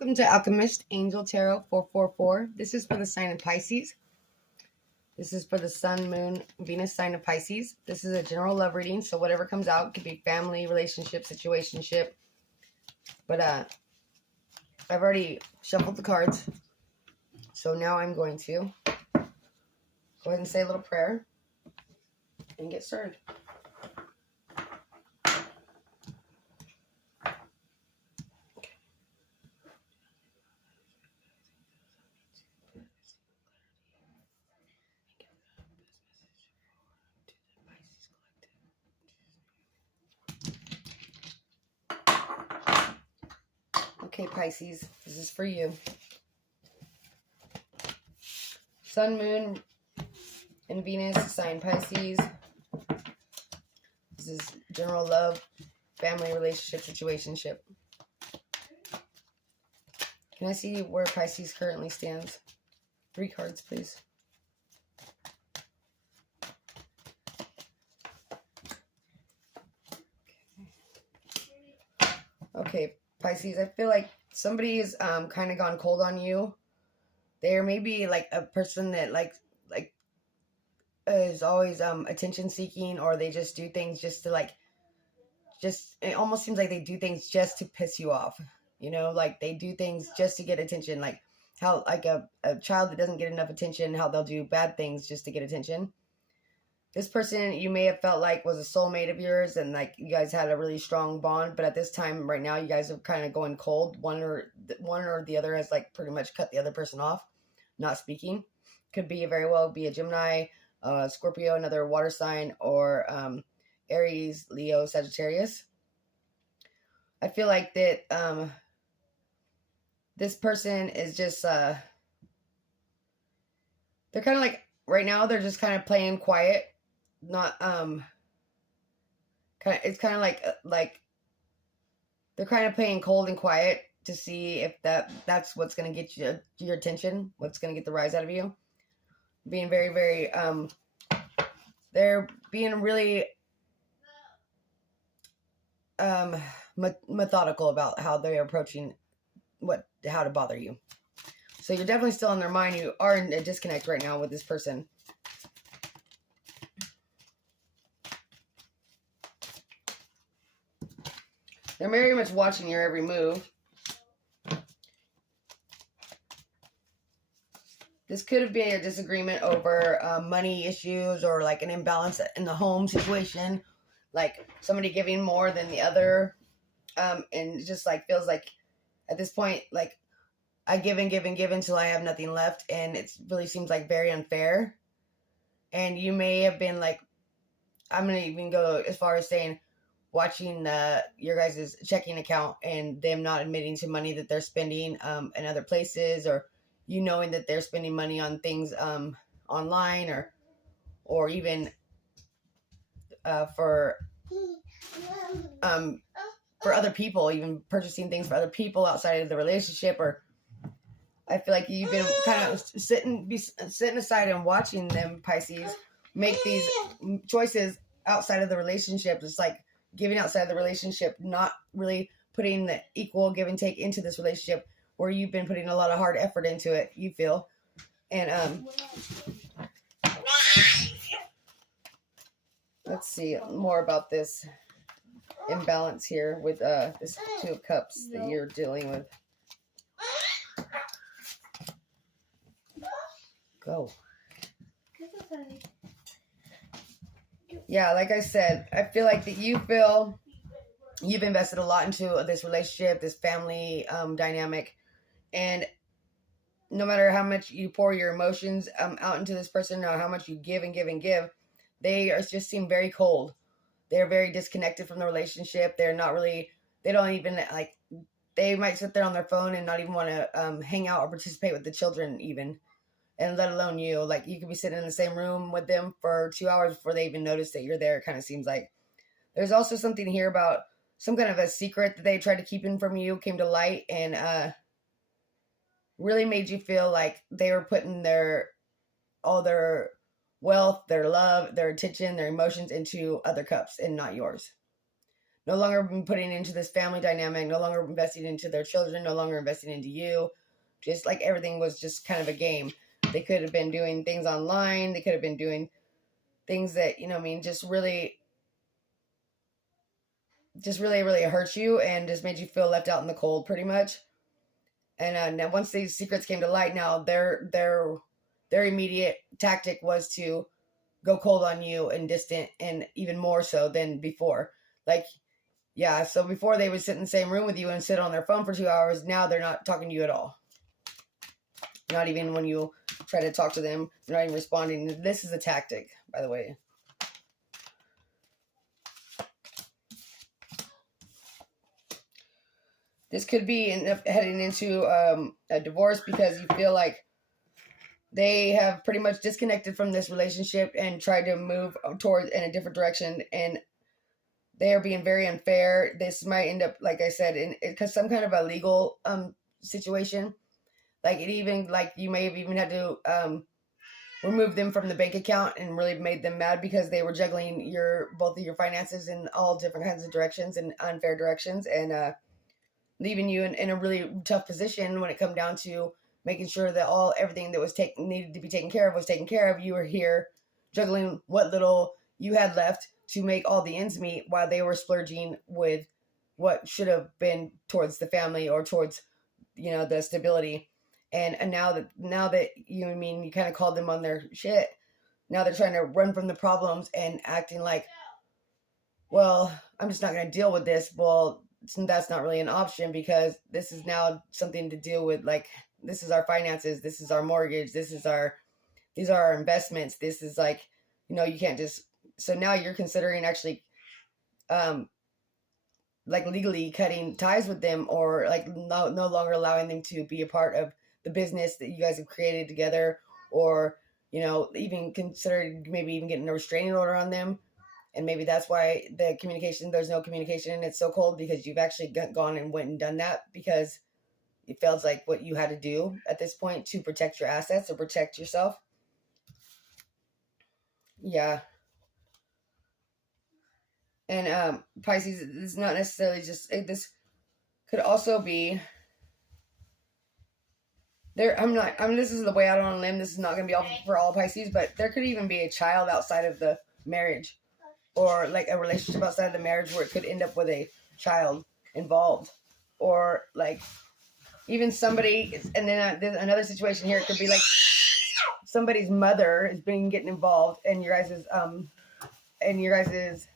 Welcome to Alchemist Angel Tarot 444. This is for the sign of Pisces. This is for the Sun, Moon, Venus sign of Pisces. This is a general love reading, so whatever comes out could be family, relationship, situationship. But I've already shuffled the cards, so now I'm going to go ahead and say a little prayer and get started. Okay, Pisces, this is for you. Sun, Moon, and Venus sign Pisces. This is general love, family, relationship, situationship. Can I see where Pisces currently stands? 3 cards, please. Okay, Pisces, I feel like somebody's kind of gone cold on you. There may be like a person that like is always attention seeking, or they just do things just to it almost seems like they do things just to piss you off. You know, like they do things just to get attention, like how like a child that doesn't get enough attention, how they'll do bad things just to get attention. This person you may have felt like was a soulmate of yours, and like you guys had a really strong bond, but at this time right now you guys are kind of going cold. One or the other has like pretty much cut the other person off, not speaking. Could be very well be a Gemini, Scorpio, another water sign, or Aries, Leo, Sagittarius. I feel like that this person is just they're kind of like right now they're just kind of playing quiet, not it's kind of like they're kind of playing cold and quiet to see if that's what's going to get your attention, what's going to get the rise out of you. Being very, very they're being really methodical about how they're approaching how to bother you. So you're definitely still in their mind. You are in a disconnect right now with this person. They're very much watching your every move. This could have been a disagreement over money issues, or like an imbalance in the home situation, like somebody giving more than the other, and it just like feels like at this point like I give and give and give until I have nothing left, and it really seems like very unfair. And you may have been like, I'm gonna even go as far as saying, watching your guys' checking account and them not admitting to money that they're spending in other places, or you knowing that they're spending money on things online, or even for other people, even purchasing things for other people outside of the relationship. Or I feel like you've been kind of sitting aside and watching them, Pisces, make these choices outside of the relationship, just like giving outside the relationship, not really putting the equal give and take into this relationship, where you've been putting a lot of hard effort into it, you feel. And let's see more about this imbalance here with this 2 of Cups that you're dealing with. Go. Yeah, like I said, I feel like that you feel you've invested a lot into this relationship, this family dynamic, and no matter how much you pour your emotions out into this person, or how much you give and give and give, they just seem very cold. They're very disconnected from the relationship. They don't even like, they might sit there on their phone and not even want to hang out or participate with the children even, and let alone you. Like, you could be sitting in the same room with them for 2 hours before they even notice that you're there, it kind of seems like. There's also something here about some kind of a secret that they tried to keep in from you came to light, and really made you feel like they were putting all their wealth, their love, their attention, their emotions into other cups and not yours. no longer putting into this family dynamic, no longer investing into their children, no longer investing into you. Just like everything was just kind of a game. They could have been doing things online. They could have been doing things that, you know, I mean, just really, really hurt you and just made you feel left out in the cold, pretty much. And now once these secrets came to light, now their immediate tactic was to go cold on you and distant, and even more so than before. Like, yeah, so before they would sit in the same room with you and sit on their phone for 2 hours. Now they're not talking to you at all. Not even when you try to talk to them, they're not even responding. This is a tactic, by the way. This could be heading into a divorce because you feel like they have pretty much disconnected from this relationship and tried to move towards in a different direction, and they are being very unfair. This might end up, like I said, in because some kind of a legal situation. Like it even like you may have even had to remove them from the bank account and really made them mad because they were juggling both of your finances in all different kinds of directions and unfair directions, and leaving you in a really tough position when it come down to making sure that everything that was needed to be taken care of was taken care of. You were here juggling what little you had left to make all the ends meet while they were splurging with what should have been towards the family or towards, you know, the stability. And now that you kind of called them on their shit, now they're trying to run from the problems and acting like, well, I'm just not going to deal with this. Well, that's not really an option because this is now something to deal with. Like, this is our finances. This is our mortgage. these are our investments. This is like, you know, you can't just, so now you're considering actually, like legally cutting ties with them, or like no longer allowing them to be a part of the business that you guys have created together, or, you know, even considering maybe even getting a restraining order on them. And maybe that's why there's no communication and it's so cold, because you've actually gone and went and done that because it feels like what you had to do at this point to protect your assets or protect yourself. Yeah. And Pisces, it's not necessarily just, this could also be there. This is the way out on a limb. This is not going to be all for all Pisces, but there could even be a child outside of the marriage, or like a relationship outside of the marriage where it could end up with a child involved, or like even somebody. And then there's another situation here. It could be like somebody's mother is getting involved in your guys's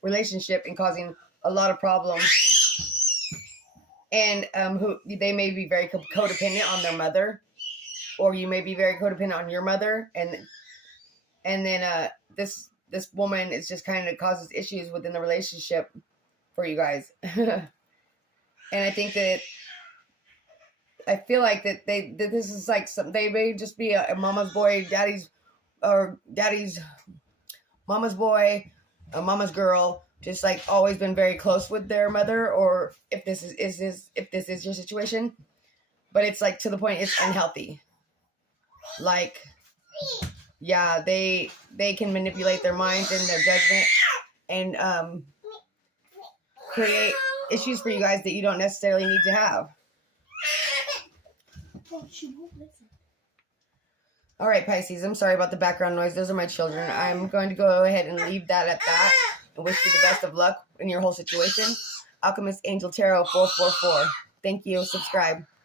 relationship and causing a lot of problems. And who they may be very codependent on their mother, or you may be very codependent on your mother, and then this woman is just kind of causes issues within the relationship for you guys. And I think that I feel like that this is like they may just be a mama's boy, daddy's mama's boy, a mama's girl, just like always been very close with their mother, or if this is your situation, but it's like to the point it's unhealthy. Like, yeah, they can manipulate their minds and their judgment and create issues for you guys that you don't necessarily need to have. All right, Pisces, I'm sorry about the background noise. Those are my children. I'm going to go ahead and leave that at that and wish you the best of luck in your whole situation. Alchemist Angel Tarot 444. Thank you. Subscribe.